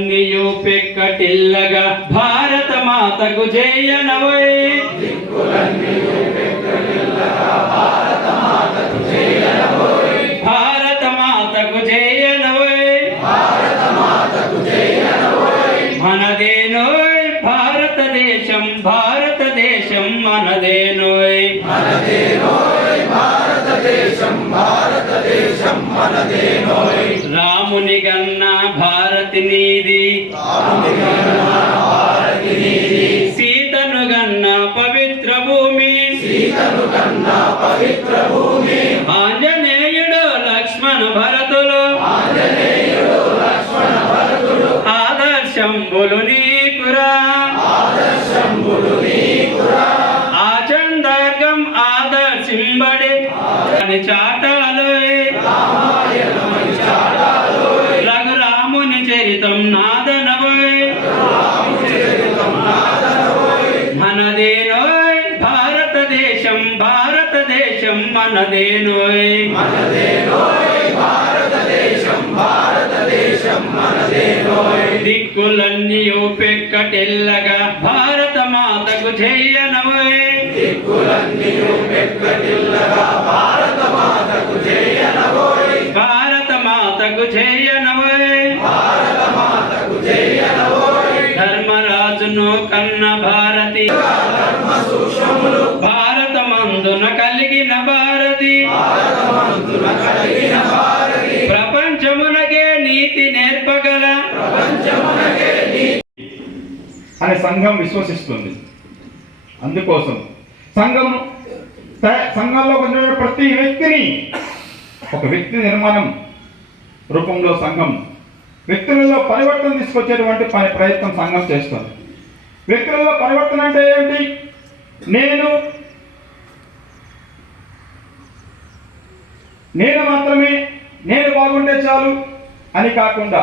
దిక్కులన్నీయు పెక్కటిల్లగా భారత మాతకు జయనవై భారత మాతకు జయనవై మనదేనోయ్ భారతదేశం భారతదేశం మనదేనోయ్ రాముని గన్న భారతి నీది సీతను గన్న పవిత్ర భూమి ఆంజనేయుడు లక్ష్మణ భరతులు ఆదర్శంబులు నీకురా ఆచందార్గం ఆదర్శింబడి అని చాటాలోయ్ రఘురాముని చరితం నాదనవోయ్ మనదేనోయ్ భారతదేశం భారతదేశం మనదేనోయ్ దిక్కులన్నీయు పెక్కటిల్లగా భారత మాతకు జయనవోయ్ భారత మాతకు జయనవోయ్ ధర్మరాజును కన్న భారతి భారతమందున కలిగిన భారతి ప్రపంచమునకే నీతి నేర్పగల అని సంఘం విశ్వసిస్తుంది. అందుకోసం సంఘంలో ఉన్న ప్రతి వ్యక్తిని ఒక వ్యక్తి నిర్మాణం రూపంలో సంఘం వ్యక్తులలో పరివర్తన తీసుకొచ్చేటువంటి ప్రయత్నం సంఘం చేస్తుంది. వ్యక్తులలో పరివర్తన అంటే ఏంటి? నేను మాత్రమే నేను బాగుంటే చాలు అని కాకుండా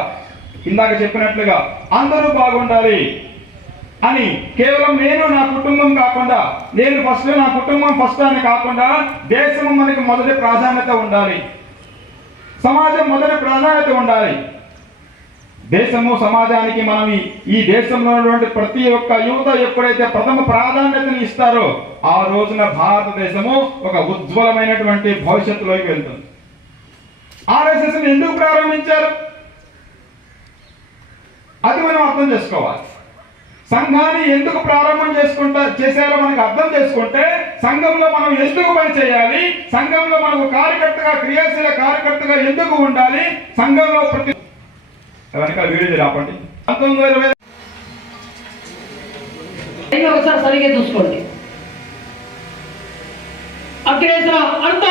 ఇందాక చెప్పినట్లుగా అందరూ బాగుండాలి అని కేవలం నేను నా కుటుంబం కాకుండా నేను ఫస్ట్ నా కుటుంబం ఫస్ట్ అని కాకుండా దేశం మనకి మొదటి ప్రాధాన్యత ఉండాలి, సమాజం మొదటి ప్రాధాన్యత ఉండాలి. దేశము సమాజానికి మనం ఈ దేశంలో ఉన్నటువంటి ప్రతి ఒక్క యువత ఎప్పుడైతే ప్రథమ ప్రాధాన్యతను ఇస్తారో ఆ రోజున భారతదేశము ఒక ఉజ్వలమైనటువంటి భవిష్యత్తులోకి వెళ్తుంది. ఆర్ఎస్ఎస్ ఎందుకు ప్రారంభించారు అది మనం అర్థం చేసుకోవాలి. సంఘాన్ని ఎందుకు ప్రారంభం చేశారో మనకు అర్థం చేసుకుంటే సంఘంలో మనం ఎందుకు పని చేయాలి, సంఘంలో మనకు కార్యకర్తగా క్రియాశీల కార్యకర్తగా ఎందుకు ఉండాలి, సంఘంలో ప్రతి వెనక వీడియో రాపండి. 1920 ఒకసారి సరిగ్గా చూసుకోండి. అఖిలేశ్వర అర్థ